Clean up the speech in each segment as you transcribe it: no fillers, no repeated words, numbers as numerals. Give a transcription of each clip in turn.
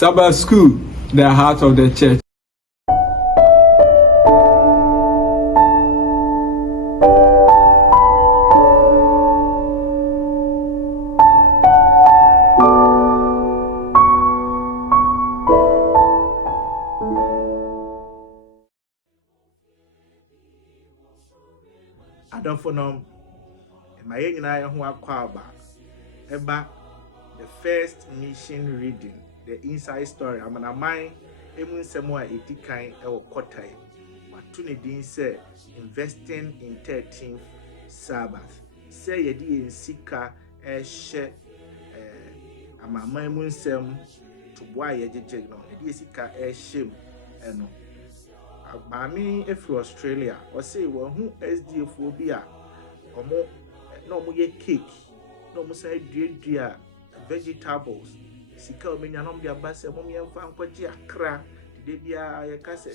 Sabbath School, the heart of the church. Adonfonom, my engineer who are kwaba, eba the first mission reading, the inside story. I'm an mind, emun semwa etikai ewo kotai. Matuni din say investing in 13th Sabbath. Say yedi in sika she amama emun sem to boy yeje no. Yedi sika shem eno. Mami efro Australia or say who SDA phobia or more no more cake no more say dua vegetables sika omenya no dia ba se mommy emfa nkwaji akra de bia ye ka se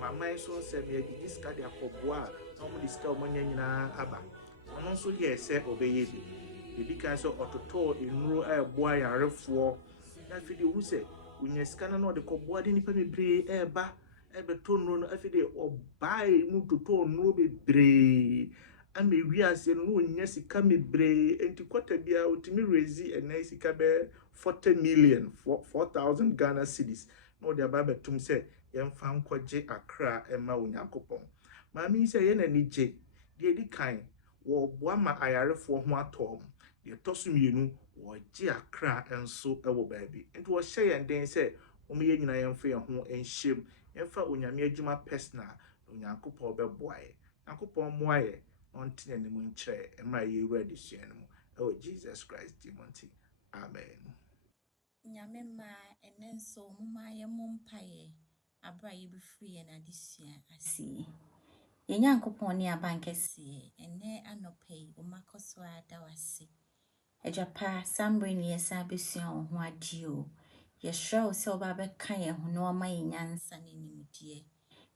mama so se me di sika de akoboa no mo di sika omonya nyina aba ono so ye se obeye bi kan so ototo enuro eboa yarefo na fidi hu se unya sika no de koboa de nipa mebre eba ebeto no afide obai mu toto no bebre ame wiase no onya sika mebre enti kwata bia otimi raise ena sika be 40 million 4,000 Ghana cedis no de aba betum se yemfa nkwaje akra ema onyankopon maami se ye na nije de di kan wo boa ma ayarefo ho atom de toso mienu wo je akra enso ewo baabi enti wo hye yen den se omo ye nyina yemfa ye ho enhyem yemfa onyame adwuma personal onyankopon beboae yankopon moaye onti na mu nkyere emra ye ready suen mu oh Jesus Christ Timothy amen. Nyame ma enenso muma ye mompaye abra ye befree ye na disua asi ye nyankopon ne abankese ene anopai o makoso ada wase ejapa sambre ne yesa besua ho adio ye hrew se oba beka ye ho no ma ye nyansa ne nimdie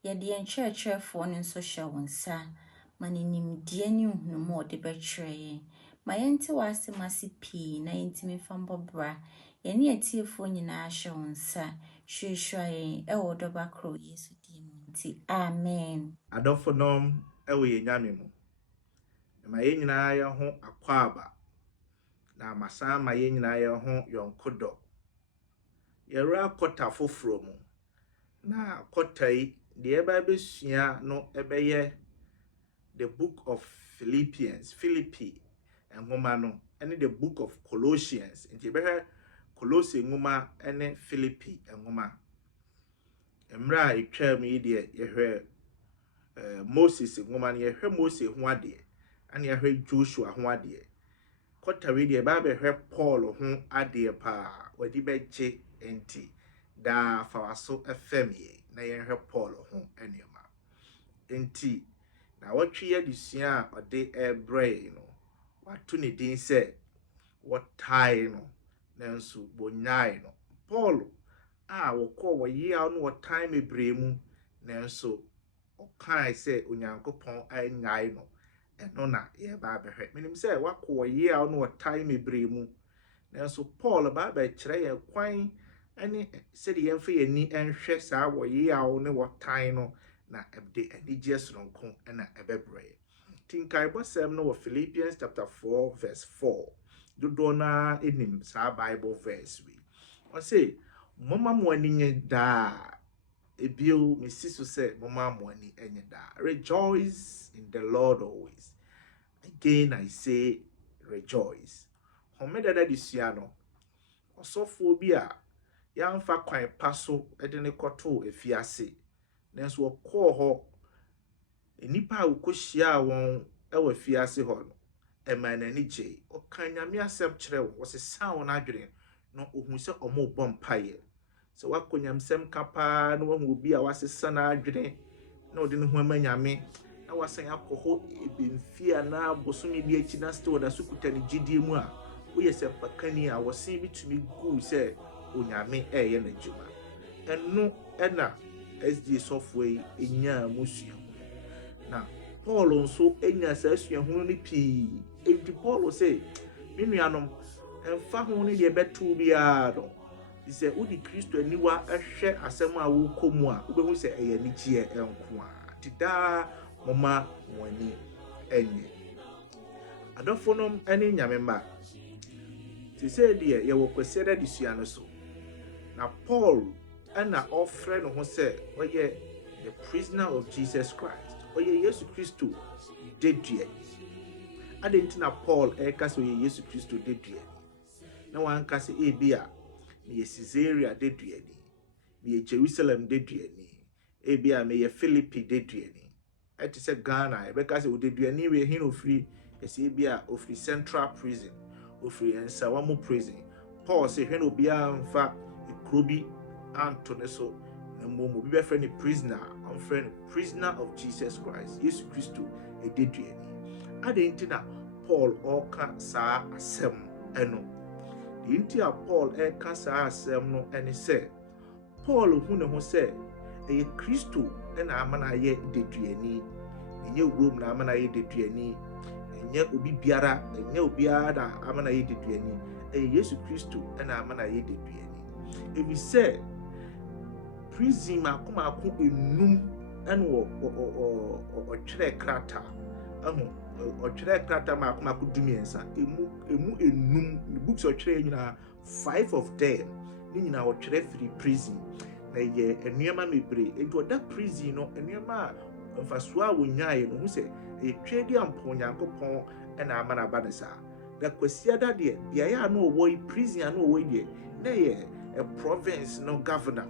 ye de enkyerɛkyerɛfo ne nso hye wonsa ma ne nimdie ne hunumo de betwere ma yente wase mase pii na yentimi fambobra ye ne atiefo nyina hye wonsa hwehwaye ewo dobakro Yesu dimunti amen. Adonfonom ewo ye nyame mu ma ye nyina ye ho akwaba na masa ma ye nyina ye ho yonkodo ye ra kota foforo mu na kotai de eba besua no ebeye the book of Philippi ngoma no ene the book of Colossians nti be Colossi ngoma ene Philippi ngoma emra etwa mu ide ye hwe Moses ngoma ne ye hwe Moses ho ade ane ye hwe Joshua ho ade kotare de ba be hwe Paul ho ade pa wadi beje enti da fawaso efemie na ye hwe Paul ho enema enti na watwe ye disua ode ebrei no watu ne din se wotai no nanso bonyai no Paul wokọ woyi a no wotai mebre mu nanso okai se onyankopon anyai no eno na ye ba behwe menim se wakọ woyi a no wotai mebre mu nanso Paul ba ba kire ye kwan ani se de yemfa ye ni enhwe saa woyi a no wotai no na ebde anigye sononko na ebebre tinkai bosem no Philippians chapter 4 verse 4 dodo na enim sa Bible verse we o say mama mo ani nye da ebio mesiso say mama mo ani enye da rejoice in the Lord always again I say rejoice homeda da disua no osofo bi a yamfa kwan paso ede ne koto efiase nanso okọ ho enipa a ukohia won ewa fiase ho no emanani je okanyame asem kire wo se sound adwene no ohun se omo bompaye se wakonyamsem kapa no wahu obi a wasesa na adwene na ode ne ho amanyame na wasan akọho ebemfia na bosomi bi achi na still da sukuta ne gidie mu a wo yese pakani a wosen bitumi gu se onyame eye na juma eno ena SD software enya musua na Paul nso enya sa asua hu ni pii enti Paul say menuanom emfa ho ne de betu bia do sɛ wodi Kristo aniwa ɛhwɛ asɛm a wokɔ mu a wobɛhu sɛ ɛyɛ anigyeɛ ɛnko a nti daa moma mo ani ɛnyɛ. Adɔfo nom ɛne Nyame mma, te sɛ deɛ yɛwɔ Kwasiada adesua no so na Paul ɛna ɔfrɛ no ho sɛ ɔyɛ the prisoner of Jesus Christ, ɔyɛ Yesu Kristo dedua. Ade nti na Paul ɛka sɛ ɔyɛ Yesu Kristo dedua na wanka sɛ ebi a meyɛ Caesarea deduani, meyɛ Jerusalem deduani, ebi a meyɛ Philippi deduani. Ɛte sɛ Ghana ɛbɛka sɛ odeduani wɔ hin ofiri ɛsɛ ebi a ofiri Central Prison, ofiri Nsawamo Prison. Paul sɛ hwɛ no obiara mfa ekuro bi anto ne so na mmom obi bɛfrɛ ne prisoner, ɔmfrɛ no prisoner of Jesus Christ, Yesu Kristo deduani. Ade nti na Paul ɔka saa asɛm ɛno. The nti a Paul ɛka saa asɛm no ɛne sɛ Paul hu ne ho sɛ ɛyɛ Kristo ɛna ama na ayɛ deduani, ɛnyɛ Rome na ama na ayɛ deduani, ɛnyɛ obi biara, ɛnyɛ obiara na ama na ayɛ deduani, ɛyɛ Yesu Kristo ɛna ama na ayɛ deduani. Ebi sɛ prison maako enum ɛna ɔtwerɛ krataa ɛho ɔtwerɛ krataa maako dumiɛnsa emu enum books ɔtwerɛ nyinaa 5 of them ne nyinaa ɔtwerɛ firi prison na yɛ nneɛma mebree nti ɔda prison no nneɛma a mfasoɔ a wonyaeɛ no ho sɛ ɛtwa di ampo Nyankopɔn ɛna ama na ba ne saa. Da Kwasiada deɛ beaeɛ a na ɔwɔ yi prison a na ɔwɔ yi deɛ na yɛ a province no governor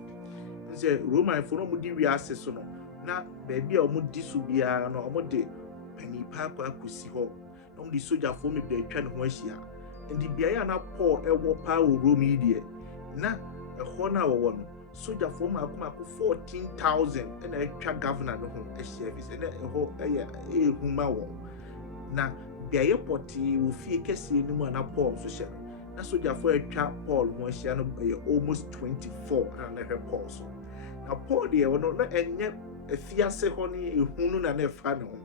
sɛ Romanfoɔ no mu di wiase so no na baabi a ɔmo di so biara no ɔmo de panipa akɔsi hɔ na ɔmo de sogyafoɔ mebree atwa ne ho ahyia. Nti beaeɛ a na Paul ɛwɔ paa wɔ Rome yi deɛ na ɛhɔ na wɔwɔ no sogyafoɔ maako 14,000 ɛna atwa governor no ho ahyia bi sɛ na ɛhɔ ɛyɛ ehuma wɔn. Na beaeɛ pɔtee wɔ fie kɛseɛ no mu a na Paul nso hyɛ no na sogyafoɔ atwa Paul ho ahyia no ɛyɛ almost 24 ɛna na ɛhwɛ Paul so. Na Paul deɛ wɔn no na ɛnyɛ afiase hɔ ne ehunu na ɛfa ne ho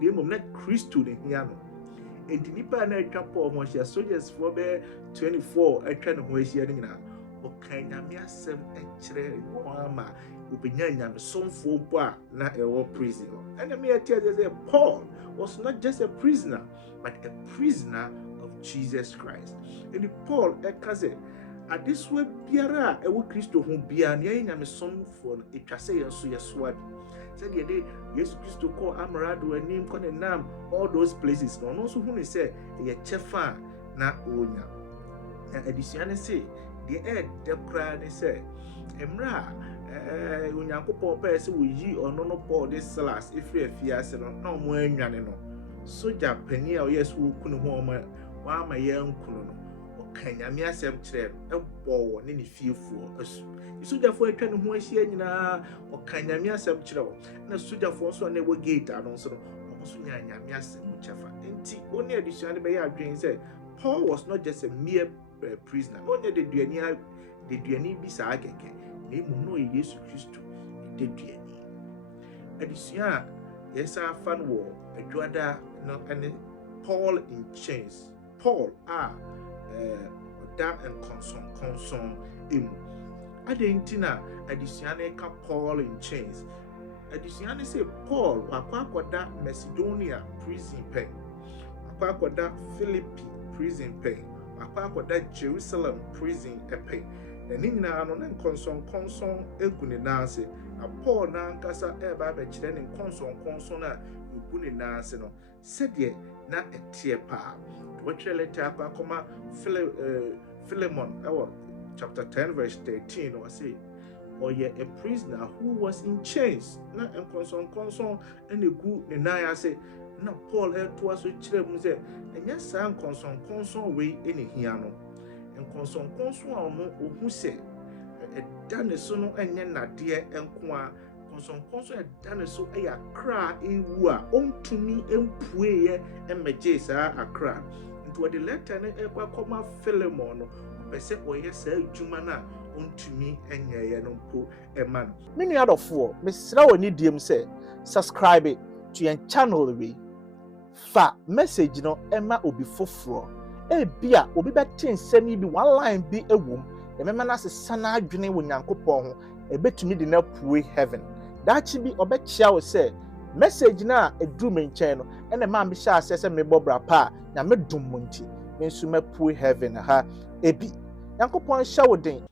na mmom na Kristo ne hia no. Enti nipa na atwa Paul ho ahyia sojarsfoɔ bɛyɛ 24 atwa ne ho ahyia no nyinaa ɔka Nyame asɛm ɛkyerɛ wɔn ama obenya Nyamesomfoɔ mpo a na ɛwɔ prison hɔ. Ɛna me yɛte sɛ Paul was not just a prisoner but a prisoner of Jesus Christ. And Paul ɛka sɛ adesoa biara a ɛwɔ Kristo ho biara ne yɛ Nyamesomfoɔ no etwa sɛ yɛn so yɛsoa bi. Said the day Jesus Christ call Amarado and name con nam all those places. No, no, so who is say a chefa na onya. Na addition say the air the cry they say Emra Unyanko person will ye or no Paul this salas if you fear no more no. Soja penny or yes who couldn't home while my young kuno. Kanya me asem kyerɛ no ɛbɔ ne fiefo asu sojafoɔ atwa ne ho ahyia nyinaa ɔkanya me asem kyerɛ wo na sojafoɔ nso na ɛwɔ gate ano nso no ɔmo so nya nya me asem kyɛfa enti oni adisua ne bɛyɛ adwen sɛ Paul was not just a mere prisoner no nya de duani bi saa kɛkɛ na emu no yɛ Yesu Kristo de duani adisua yɛsa afa no wɔ adwada no ɛne Paul in chains. Paul that and conson emu. Adentina additionally ka Paul in chains. Additionally say Paul wakwakoda Macedonia prison pen. Wakwakoda Philippi prison pen. Wakwakoda Jerusalem prison pen. Na nina no na conson egune nanse. Na Paul na nkasa eba be kire ne conson na egune nanse no. Sɛdeɛ na ɛteɛ paa. Watch letter akoma Philemon chapter 10 verse 13 or say or ye a prisoner who was in chains na enkonson and a good na say na Paul to us with chirem say enya sa enkonson we any hia no enkonson no ohu say ɛda so no enye nade enko a konson ɛda ne so ɛyɛ akra ewu a ontumi empue emegye saa akra nti the letter ne ekwa Philemon no pese oyɛ saa adwuma na ontumi enye no mpo ema no mini adofo mesra woni diem sɛ subscribe to your channel we fa message no ema obi foforo bia obi bɛte nsɛm yi bi one line bi ewom ɛmɛma no asesa n'adwene wɔ Nyankopɔn ho ɛbɛtumi de no apue heaven. Daakye bi ɔbɛkyia wo sɛ message na ɛduru me nkyɛn no ɛna maa me hyɛ asɛ sɛ mebɔ bra pa a Nyame dom mo nti me nso mapue heaven ha ebi Nyankopɔn hyɛ wo den.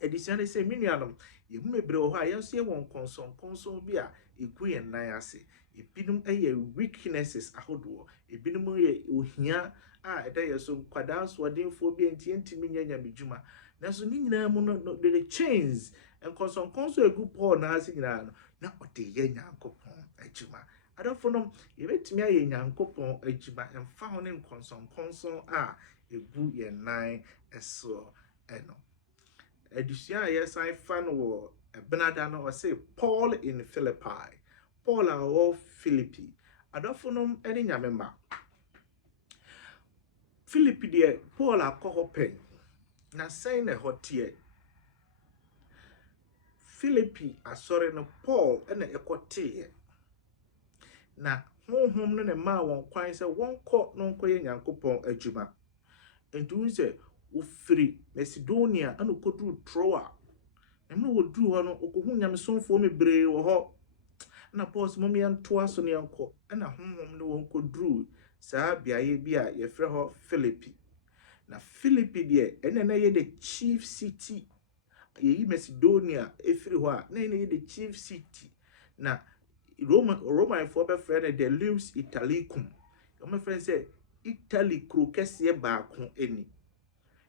Adesua ne sɛ me nuanom yɛhu mebrɛ wɔ hɔ a yɛnso yɛwɔ nkɔnsɔnkɔnsɔn bi a ɛgu yɛn nan ase. Ebinom ɛyɛ weaknesses ahodoɔ, ebinom yɛ ohia a ɛda yɛ so nkwadaa nsoɔdenfoɔ bi ntimi nyɛ nyamedwuma. Nanso ne nyinaa mu no the chains nkɔnsɔnkɔnsɔn egu Paul n'ase nyinaa no na ɔde yɛ Nyankopɔn adwuma. Adɔfo no yɛbɛtumi ayɛ Nyankopɔn adwuma ɛmfa ho ne nkɔnsɔnkɔnsɔn a egu yɛn nan ɛsoɔ ɛno. Adesua a yɛsan fa no wɔ Benada no ɔsɛ Paul in Philippi. Paul a ɔwɔ Philippi. Adɔfo no ɛne Nyame ma. Philippi deɛ Paul akɔ hɔ pɛn. Na sɛn na ɛhɔ teɛ. Philippi asɔre no Paul ɛna ɛkɔteɛ. Na honhom no ne maa wɔn kwan sɛ wɔnkɔ no nkɔyɛ Nyankopɔn adwuma. Ntu sɛ ofiri Macedonia ana okoduru Troa. Na mo woduru hɔ no okohu Nyamesomfoɔ mebree wɔ hɔ. Na Paul sɛ mom yɛntoa so ne yɛnkɔ. Ɛna honhom no wɔn koduru saa beaeɛ bi a yɛfrɛ hɔ Philippi. Na Philippi deɛ ɛna na yɛ the chief city. Yɛyi Macedonia efiri hɔ a na yɛ the chief city. Na Romanfoɔ bɛfrɛ no the Leus Italicum. Wɔn bɛfrɛ sɛ Italy kuro kɛseɛ baako ani.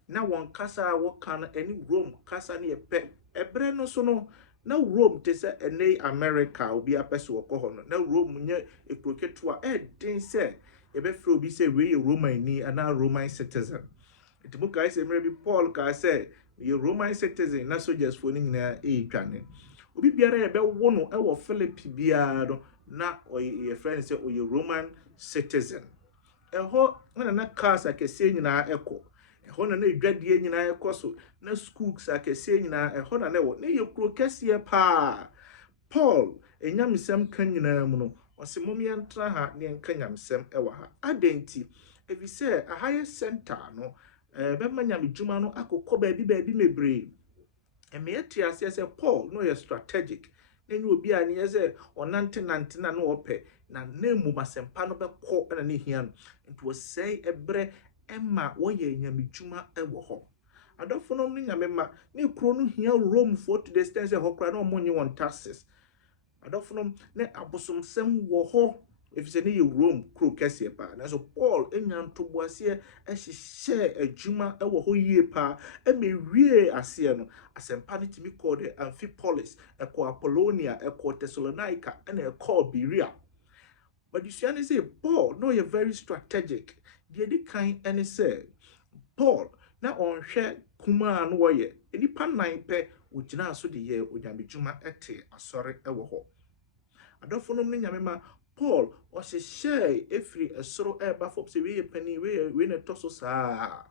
Na wɔn kasa a wɔka no ɛne Rome kasa ne yɛpɛ. Ɛbrɛ no so no na Rome te sɛ ɛne America obi apɛ so wɔkɔ hɔ no. Na Rome nyɛ ekuro ketewa ɛden sɛ yɛbɛfrɛ obi sɛ wei yɛ Romani anaa Roman citizen. Enti mo kae sɛ mmerɛ bi Paul kae sɛ yɛ Roman citizen na soldiers fo no nyinaa ɛretwane. Obi biara yɛbɛwo no ɛwɔ Philippi biara no na ɔyɛ yɛfrɛ no sɛ ɔyɛ Roman citizen. Ɛhɔ na cars akɛseɛ nyinaa ɛkɔ. Ɛhɔ na edwadie nyinaa ɛkɔ so. Na schools akɛseɛ nyinaa ɛhɔ na ɛwɔ. Na yɛ kuro kɛseɛ paa. Paul enyamsɛm ka nyinaa mu no ɔsɛ mom yɛntra ha ne yɛnka nyamsɛm ɛwɔ ha. Adenti ebi sɛ aha yɛ center no bɛma nyamedwuma no akokɔ baabi mebree. Ɛmɛ yɛte aseɛ sɛ Paul no yɛ strategic. Na nye obi a ne yɛ sɛ ɔnante na no ɔpɛ na mu masɛmpa no bɛkɔ ɛna ne hia no. Nti wɔsɛe ɛbrɛ ɛma wɔyɛ nyamedwuma ɛwɔ hɔ. Adɔfo no ne Nyame ma ne kuro no hia Rome for to the extent sɛ hɔ kora na ɔmo nye wɔn taxes. Adɔfo no ne abosomsɛm wɔ hɔ efisɛ ne yɛ Rome kuro kɛseɛ paa. Na so Paul enya ntoboaseɛ ɛhyehyɛ adwuma ɛwɔ hɔ yie paa. Ɛma wie aseɛ no asɛmpa no timi kɔɔ de Amphipolis, ɛkɔ Apollonia, ɛkɔ Thessalonica, ɛna ɛkɔɔ Berea. But you see, I say Paul no yɛ very strategic. Deɛ di kan ɛne sɛ Paul na ɔnhwɛ kuma no wɔyɛ. Nipa nan pɛ ogyina so de yɛ onyamedwuma ɛte asɔre ɛwɔ hɔ. Adɔfo no ne Nyame ma Paul ɔhyehyɛ efiri ɛsoro ɛba fam sɛ wei yɛ pani wei na ɛtɔ so saa.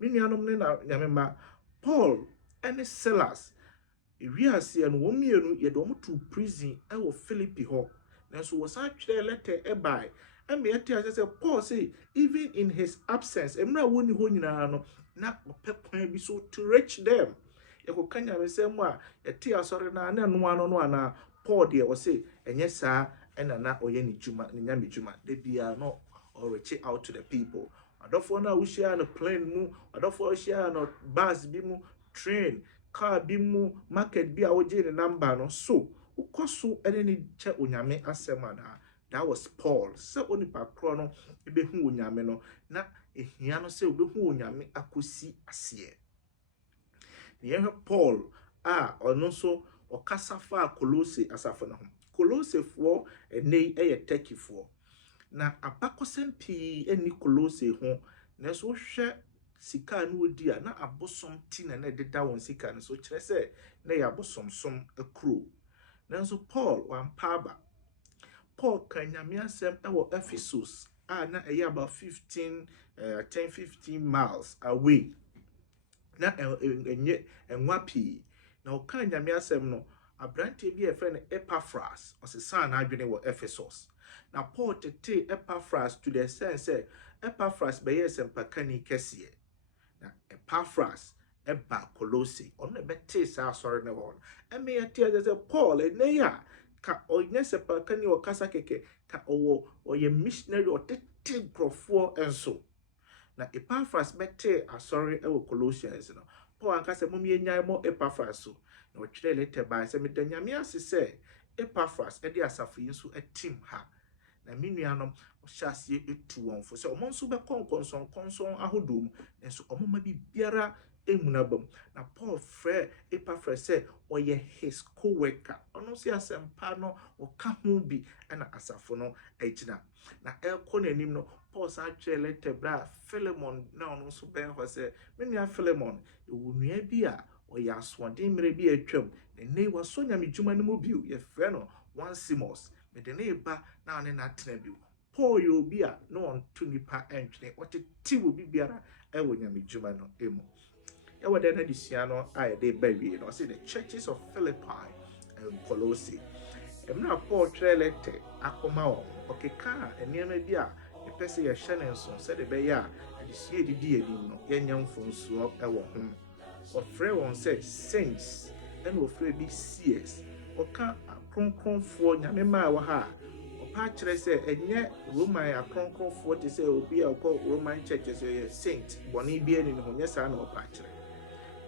Me nuanom ne na Nyame ma Paul ɛne Silas ewiase no wɔn mmienu yɛde wɔn to prison ɛwɔ Philippi hɔ. Nanso wɔsan twerɛ letter ɛbae. Ɛmɛ yɛte ase sɛ Paul say even in his absence emra wɔn ni hɔ nyinaa no na ɔpɛ kwan bi so to reach them. Yɛkɔ ka nyamesɛm a yɛte asɔre na noa no ana Paul deɛ ɔse ɛnyɛ saa ɛna na ɔyɛ ne dwuma ne nyamedwuma de bia no or reach out to the people. Adɔfo na wohyia no plane mu, adɔfo wohyia no bus bi mu, train, car bi mu, market bi a wogye ne number no so ukoso ene ni che onyame asem ana. That was Paul. Se onipa kro no ebehu onyame no na ehia no se obehu onyame akosi asie. Ne Paul ono so okasa fa Kolose asafo na ho. Kolose fo ene eye Turkey fo. Na abakosem pii eni Kolose ho. Na so hwe sika no odi a na abosom ti na na deda won sika no so kire se na ya abosomsom akro. Nanso Paul wampaba. Paul kanyame asem ewo Ephesus na about 10-15 miles away. Na enye enwapi na okanyame asem no abrante bi efre Epaphras osesa na adwene wo Ephesus. Na Paul tete Epaphras to the sense Epaphras be yesempakani kese. Na Epaphras eba Colossae on the bete sa sorry ne won e me yete as Paul e ne ya ka onye sepa ka ni okasa keke ka oye missionary o tete grofo enso na Epaphras bete asori e wo Colossians no Paul anka se mum ye nyan mo Epaphras so na otwere letter by se me danyame ase se Epaphras e de asafo yinso atim ha na minuanom ohyase etu won fo se omo nso be konson ahodom enso omo ma biara emunabam na Paul frɛ Epaphras se oye his co-worker ono se asempa no oka ho bi na asafo no agina na elko nanim no Paul sa twere letter bra Philemon na ono nso ben ho se menua Philemon ewunua bi a oye aswode mre bi atwam na nei waso nyame dwuma no mu bio ye frɛ no Onesimus de ne ba na ne na tena bi Paul yo bi a no on to nipa entwene oteti wo bibiara e wo nyame dwuma no emu e wo de na disia no a de ba wie no say the churches of Philippi and Colossae emna Paul twere letter akoma wo okeka eniema bi a e pese ye hye ne nso se de be ya adisia didi edim no ye nyamfo nso e wo ho ofre won say saints and ofre bi CS oka akronkronfo nyame ma wa ha opa kire se enye Roman akronkronfo te se obi a ko Roman church se saint boni bi ani no nyesa na opa kire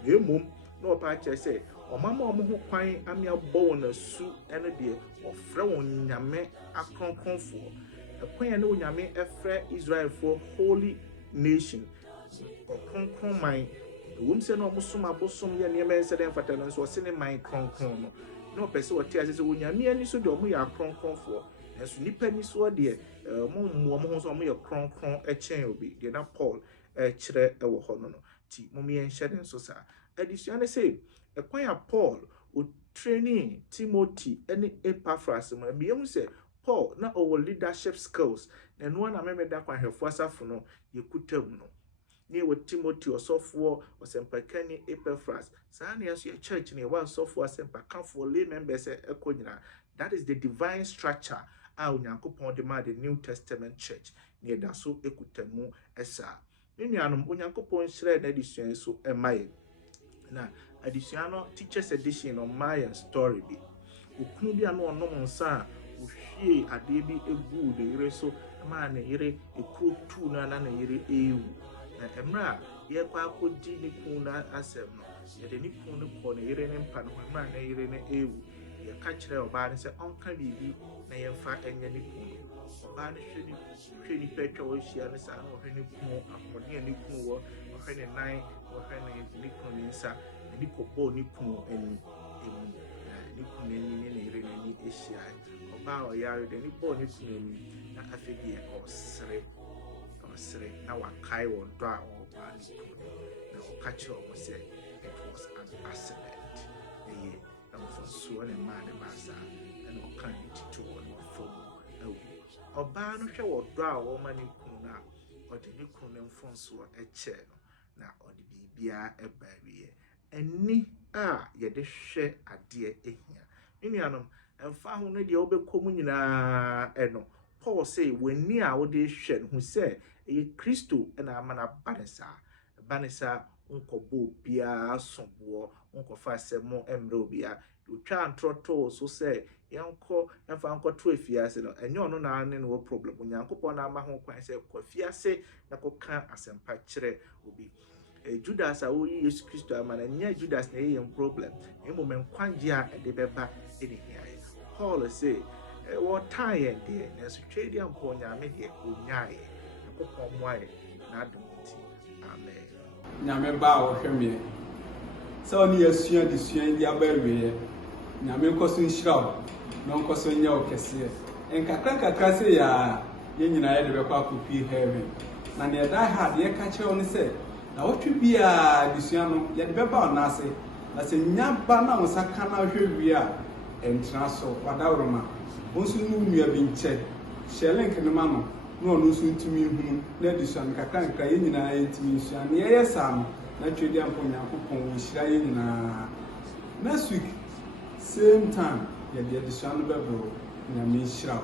na emom na opa kire se omama omo ho kwan ami abɔ na su ene de ofre won nyame akronkronfo ekwan na nyame efre Israelfo holy nation okronkron man wom se no omo soma bosom ye ne men se den fata no so se ne man kronkron no no pese wote ase se wonyame ani so de omo ya kronkronfo enso nipa ni so de mo ho so omo ya kronkron echen obi de na Paul kire e wo ho no ti mo me enhye den so sa addition say ekwan ya Paul o training Timothy ene Epaphras mo me hu se Paul na o leadership skills na no na me da kwa hwefo asafo no yekutam no ne wo Timothy osofo osempakani Epaphras sa na yaso church ne wa osofo osempakafo lay members ekonyina. That is the divine structure a onyankopon de ma the New Testament church ne da so ekutamu esa nuanom onyankopon hyire na edition so emaye na edition no teachers edition on my story bi okunu bi ano onom nsa ohwie ade bi egu de yire so ma na yire ekuro tu na na yire ewu na emra ye kwa akodi ni kun na asem no ye de ni kun no ko na yire ne mpa no ma na yire ne ewu ye ka kire oba ne se onka bibi na ye fa enye ni kun oba ne hwe ni petwa wo hia ne sa na hwe ni kun akodi ni kun wo hwe ne nan wo hwe ne ni kun ni nsa ni kopo ni kun eni emu ni kun ni ne yire ni ehia oba o yare de ni bo ni kun eni na afedi o sere na wakai won do a oba ni na okachi omo say it was an accident ye na for so na man the basa na okan it to one from oba no hwe wo do a wo ma ni kun na odi ni kun ne mfon so eche no na odi bibia eba wiye eni a ye de hwe ade ehia nuanom emfa ho no de obekom nyina eno Paul say when ni a wo de hwe no say e Kristo na amana banesa nkobo bia sobo nkofa asemo emre obia utwa antroto so say yenko emfa nkoto afiase no enye ono na ane no problem nyankopon na ama ho kwan say kwafiase na koka asempa kire obi Judas a wo Yesu Kristo amana nya Judas na ye problem emom enkwanje a de beba eni hiaye Paul say what tie de na so twedi ampo nyame de onyaye kokomwaye na adonti amen nyame ba wo hweme se oni asua disua ndi abawe nyame nkoso nhyiraw na nkoso nya okese enkakra se ya nyina ye de bekwa akopi heaven na ne da ha de ka kire oni se na wotwe bia disua no ye de beba ona ase na se nyaba na wosaka na hwe a entra so wadawroma onsu nu nua bi nche shelenk ne ma no no no so ntumi hunu na disua kakra ye nyina ye ntumi nsua ne ye sam na twedi ampo nyankopon hira ye nyina next week same time ye de disua no bebo nyame hira